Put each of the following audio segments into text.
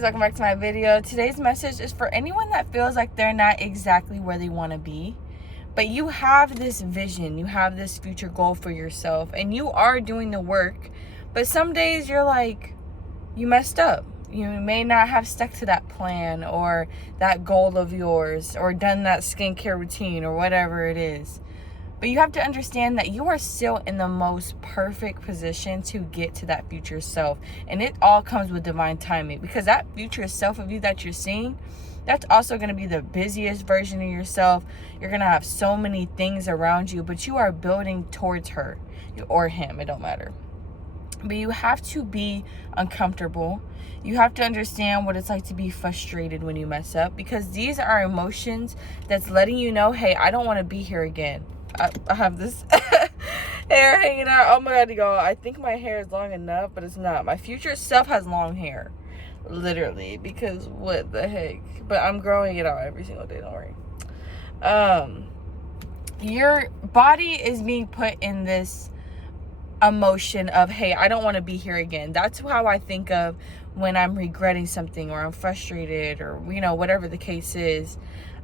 Welcome back to my video. Today's message is for anyone that feels like they're not exactly where they want to be, but you have this vision, you have this future goal for yourself, and you are doing the work, but some days you're like, you messed up. You may not have stuck to that plan or that goal of yours or done that skincare routine or whatever it is. But you have to understand that you are still in the most perfect position to get to that future self. And it all comes with divine timing, because that future self of you that you're seeing, that's also going to be the busiest version of yourself. You're going to have so many things around you, but you are building towards her or him. It don't matter. But you have to be uncomfortable. You have to understand what it's like to be frustrated when you mess up, because these are emotions that's letting you know, hey, I don't want to be here again. I have this hair hanging out. Oh my god, y'all. I think my hair is long enough, but it's not. My future self has long hair. Literally. Because what the heck? But I'm growing it out every single day. Don't worry. Your body is being put in this emotion of, hey, I don't want to be here again. That's how I think of when I'm regretting something or I'm frustrated or, whatever the case is.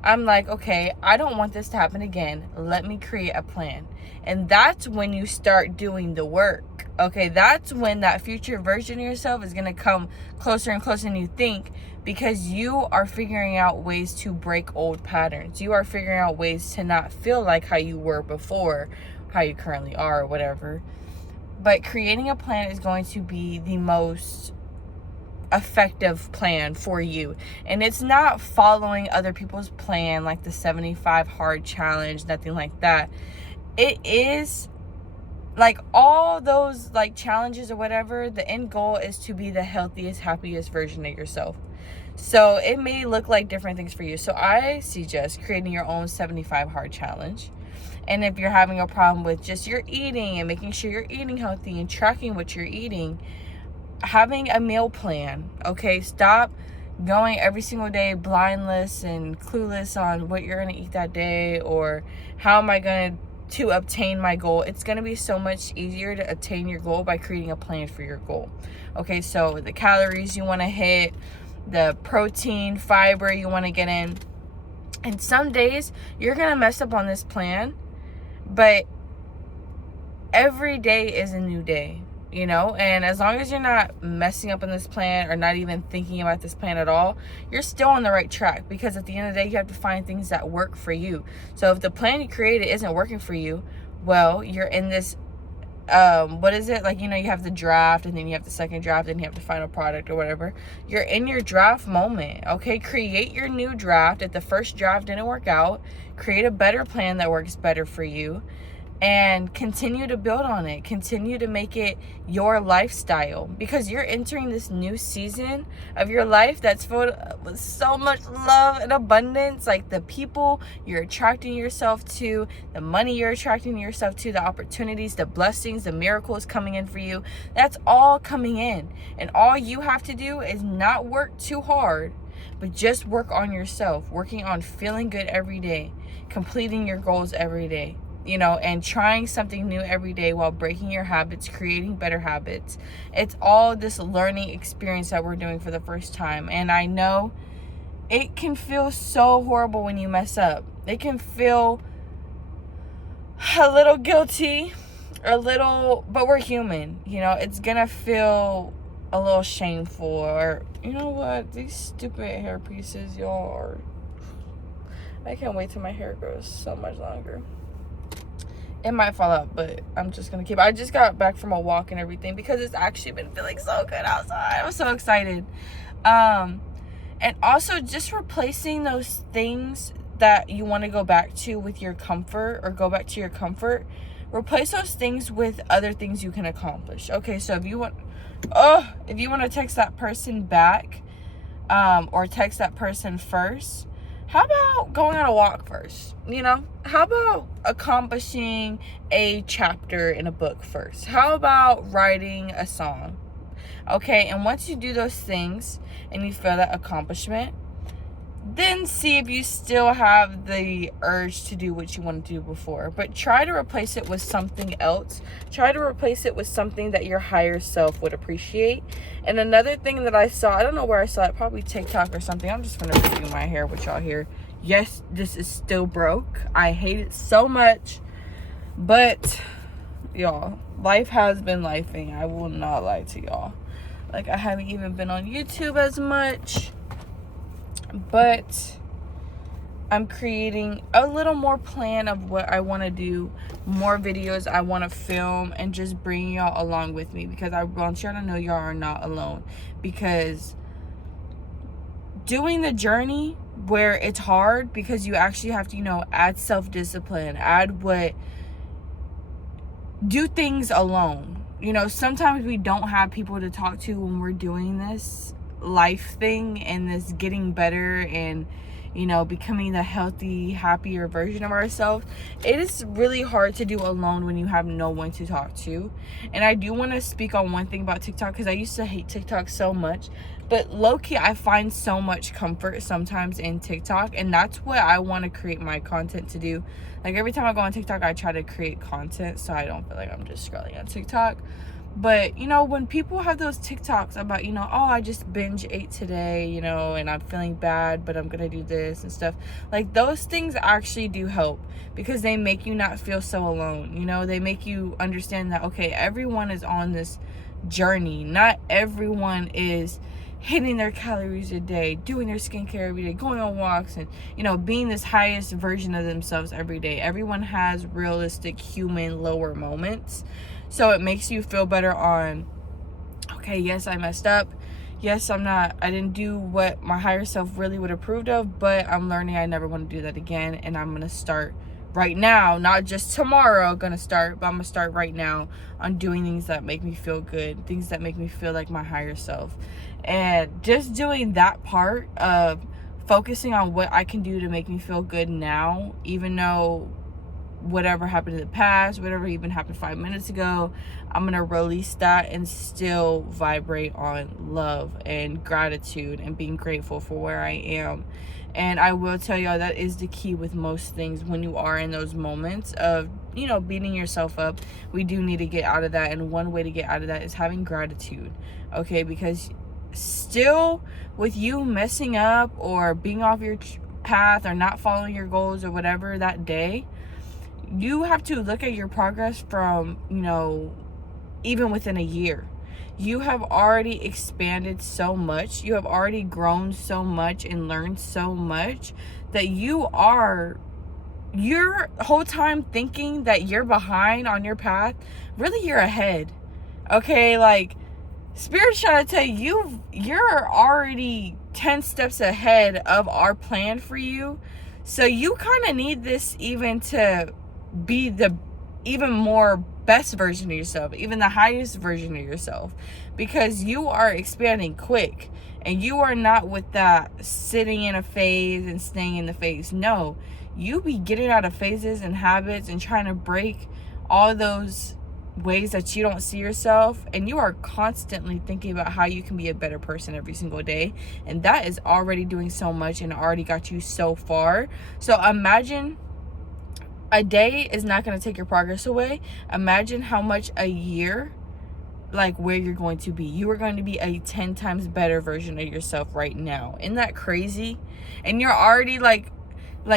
I'm like, okay, I don't want this to happen again. Let me create a plan. And that's when you start doing the work. Okay, that's when that future version of yourself is going to come closer and closer than you think, because you are figuring out ways to break old patterns. You are figuring out ways to not feel like how you were before, how you currently are, or whatever. But creating a plan is going to be the most effective plan for you. And it's not following other people's plan, like the 75 hard challenge, nothing like that. It is like all those like challenges or whatever. The end goal is to be the healthiest, happiest version of yourself. So it may look like different things for you. So I suggest creating your own 75 hard challenge. And if you're having a problem with just your eating and making sure you're eating healthy and tracking what you're eating, having a meal plan. Okay, stop going every single day blindless and clueless on what you're going to eat that day or how am I going to obtain my goal. It's going to be so much easier to attain your goal by creating a plan for your goal. Okay, so the calories you want to hit, the protein, fiber you want to get in. And some days you're going to mess up on this plan, but every day is a new day. And as long as you're not messing up on this plan or not even thinking about this plan at all, you're still on the right track, because at the end of the day, you have to find things that work for you. So if the plan you created isn't working for you, well, you're in this, what is it? Like, you have the draft, and then you have the second draft, and you have the final product or whatever. You're in your draft moment, okay? Create your new draft. If the first draft didn't work out, create a better plan that works better for you. And continue to build on it. Continue to make it your lifestyle, because you're entering this new season of your life that's filled with so much love and abundance. Like the people you're attracting yourself to, the money you're attracting yourself to, the opportunities, the blessings, the miracles coming in for you. That's all coming in. And all you have to do is not work too hard, but just work on yourself, working on feeling good every day, completing your goals every day. And trying something new every day while breaking your habits, creating better habits. It's all this learning experience that we're doing for the first time. And I know it can feel so horrible when you mess up. It can feel a little guilty, but we're human. It's gonna feel a little shameful, or you know what? These stupid hair pieces, y'all are. I can't wait till my hair grows so much longer. It might fall out, but I'm just going to keep it. I just got back from a walk and everything, because it's actually been feeling so good outside. I'm so excited. And also just replacing those things that you want to go back to with your comfort, or go back to your comfort. Replace those things with other things you can accomplish. Okay, so if you want to text that person back, or text that person first, how about going on a walk first? How about accomplishing a chapter in a book first? How about writing a song? Okay, and once you do those things and you feel that accomplishment, then see if you still have the urge to do what you want to do before. But try to replace it with something else. Try to replace it with something that your higher self would appreciate. And another thing that I saw, I don't know where I saw it, probably TikTok or something. I'm just going to review my hair with y'all here. Yes, this is still broke. I hate it so much. But, y'all, life has been lifing. I will not lie to y'all. Like, I haven't even been on YouTube as much. But I'm creating a little more plan of what I want to do, more videos I want to film, and just bring y'all along with me, because I want y'all to know y'all are not alone. Because doing the journey where it's hard, because you actually have to, you know, add self-discipline, do things alone. You know, sometimes we don't have people to talk to when we're doing this life thing and this getting better and, you know, becoming the healthy, happier version of ourselves. It is really hard to do alone when you have no one to talk to. And I do want to speak on one thing about TikTok, because I used to hate TikTok so much, but low-key I find so much comfort sometimes in TikTok, and that's what I want to create my content to do. Like, every time I go on TikTok, I try to create content so I don't feel like I'm just scrolling on TikTok. But, you know, when people have those TikToks about, you know, oh, I just binge ate today, you know, and I'm feeling bad, but I'm going to do this and stuff. Like, those things actually do help, because they make you not feel so alone. You know, they make you understand that, okay, everyone is on this journey. Not everyone is hitting their calories a day, doing their skincare every day, going on walks, and, you know, being this highest version of themselves every day. Everyone has realistic human lower moments. So it makes you feel better on, okay, yes, I messed up. Yes, I didn't do what my higher self really would approve of, but I'm learning I never want to do that again. And I'm going to start right now, not just tomorrow but I'm going to start right now on doing things that make me feel good, things that make me feel like my higher self. And just doing that part of focusing on what I can do to make me feel good now, even though whatever happened in the past, whatever even happened 5 minutes ago, I'm gonna release that and still vibrate on love and gratitude and being grateful for where I am. And I will tell y'all, that is the key with most things. When you are in those moments of, you know, beating yourself up, we do need to get out of that. And one way to get out of that is having gratitude. Okay, because still, with you messing up or being off your path or not following your goals or whatever that day, you have to look at your progress from, you know, even within a year. You have already expanded so much. You have already grown so much and learned so much that your whole time thinking that you're behind on your path, really you're ahead. Okay, like, Spirit's trying to tell you, you're already 10 steps ahead of our plan for you. So you kind of need this even to be the even more best version of yourself, even the highest version of yourself, because you are expanding quick and you are not with that sitting in a phase and staying in the phase. No, you be getting out of phases and habits and trying to break all those ways that you don't see yourself, and you are constantly thinking about how you can be a better person every single day, and that is already doing so much and already got you so far. So imagine a day is not going to take your progress away. Imagine how much a year, like, where you're going to be. You are going to be a 10 times better version of yourself right now. Isn't that crazy? And you're already like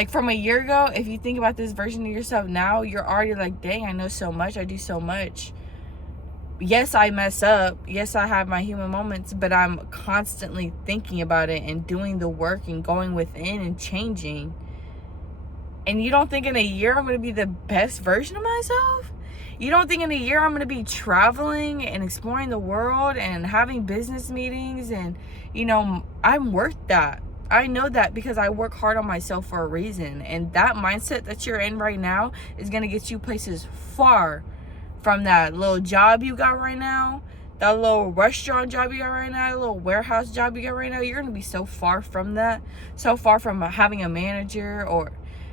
from a year ago, if you think about this version of yourself now, you're already like, dang, I know so much, I do so much. Yes, I mess up. Yes, I have my human moments, but I'm constantly thinking about it and doing the work and going within and changing. And you don't think in a year I'm going to be the best version of myself? You don't think in a year I'm going to be traveling and exploring the world and having business meetings? And, you know, I'm worth that. I know that because I work hard on myself for a reason. And that mindset that you're in right now is going to get you places far from that little job you got right now, that little restaurant job you got right now, that little warehouse job you got right now. You're going to be so far from that, so far from having a manager, or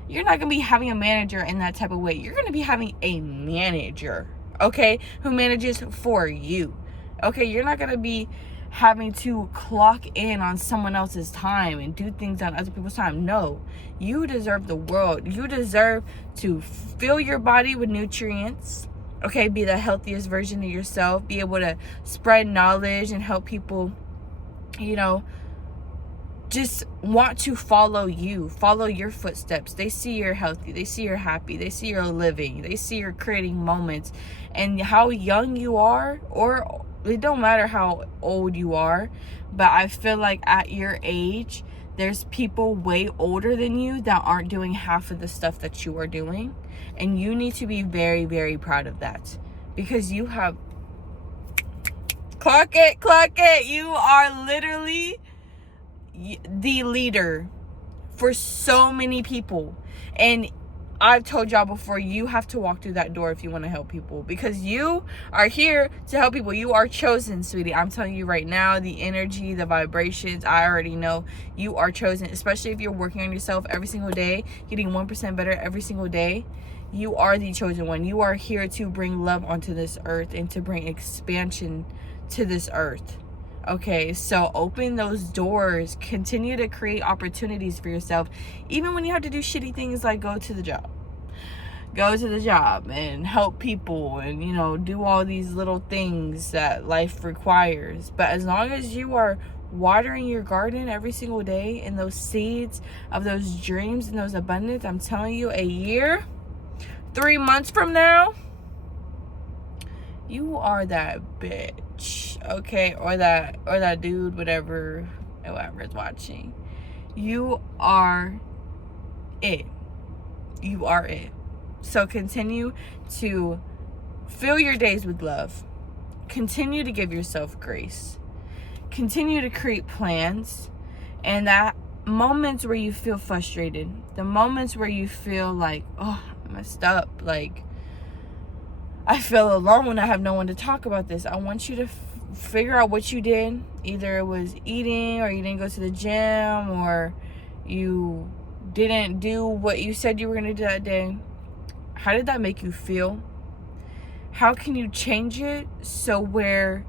you're not going to be having a manager in that type of way. You're going to be having a manager, okay, who manages for you. Okay, you're not going to be having to clock in on someone else's time and do things on other people's time. No, you deserve the world. You deserve to fill your body with nutrients, okay? Be the healthiest version of yourself. Be able to spread knowledge and help people, you know, just want to follow you, follow your footsteps. They see you're healthy, they see you're happy, they see you're living, they see you're creating moments. And how young you are, or it don't matter how old you are, but I feel like at your age, there's people way older than you that aren't doing half of the stuff that you are doing. And you need to be very, very proud of that, because you have, clock it, you are literally the leader for so many people. And I've told y'all before, you have to walk through that door if you want to help people, because you are here to help people. You are chosen, sweetie. I'm telling you right now, the energy, the vibrations, I already know you are chosen, especially if you're working on yourself every single day, getting 1% better every single day. You are the chosen one. You are here to bring love onto this earth and to bring expansion to this earth. Okay, so open those doors. Continue to create opportunities for yourself, even when you have to do shitty things like go to the job and help people and, you know, do all these little things that life requires. But as long as you are watering your garden every single day and those seeds of those dreams and those abundance, I'm telling you, a year, 3 months from now, you are that bitch, okay? Or that dude, whoever is watching. You are it. You are it. So continue to fill your days with love. Continue to give yourself grace. Continue to create plans. And that moments where you feel frustrated, the moments where you feel like, oh, I messed up, like, I feel alone when I have no one to talk about this. I want you to figure out what you did. Either it was eating, or you didn't go to the gym, or you didn't do what you said you were going to do that day. How did that make you feel? How can you change it so where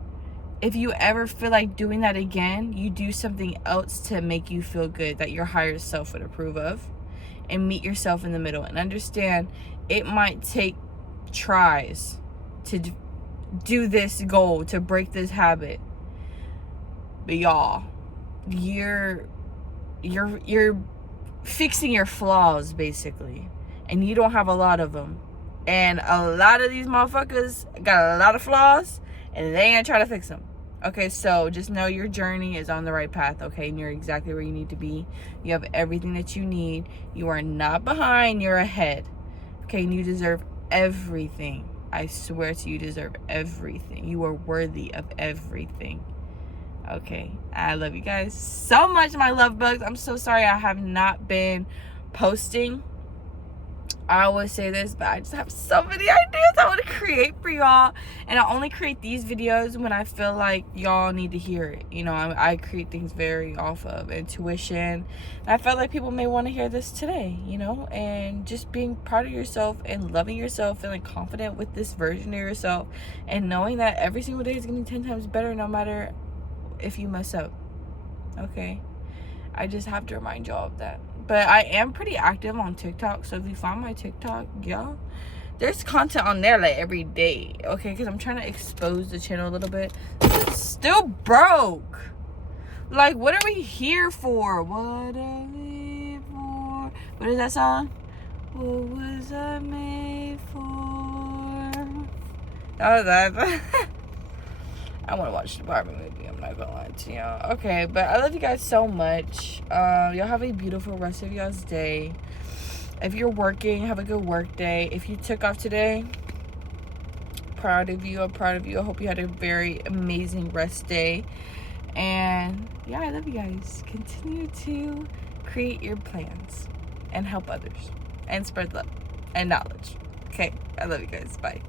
if you ever feel like doing that again, you do something else to make you feel good that your higher self would approve of? And meet yourself in the middle and understand it might take tries to do this goal, to break this habit, but y'all, you're fixing your flaws basically, and you don't have a lot of them, and a lot of these motherfuckers got a lot of flaws and they ain't trying to fix them. Okay, so just know your journey is on the right path, okay, and you're exactly where you need to be. You have everything that you need. You are not behind, you're ahead, okay, and you deserve everything. I swear to you, deserve everything. You are worthy of everything. Okay, I love you guys so much, my love bugs. I'm so sorry I have not been posting. I always say this, but I just have so many ideas I want to create for y'all, and I only create these videos when I feel like y'all need to hear it. You know, I create things very off of intuition, and I felt like people may want to hear this today, you know, and just being proud of yourself and loving yourself, feeling confident with this version of yourself, and knowing that every single day is going to be 10 times better no matter if you mess up. Okay, I just have to remind y'all of that. But I am pretty active on TikTok, so if you find my TikTok, yeah, there's content on there like every day, okay? Because I'm trying to expose the channel a little bit. It's still broke. Like, what are we here for? What are we for? What is that song? What was I made for? That was that. I want to watch the Barbie movie. I'm not gonna lie to y'all. Okay, but I love you guys so much. Y'all have a beautiful rest of y'all's day. If you're working, have a good work day. If you took off today, proud of you. I'm proud of you. I hope you had a very amazing rest day. And yeah, I love you guys. Continue to create your plans and help others and spread love and knowledge. Okay, I love you guys. Bye.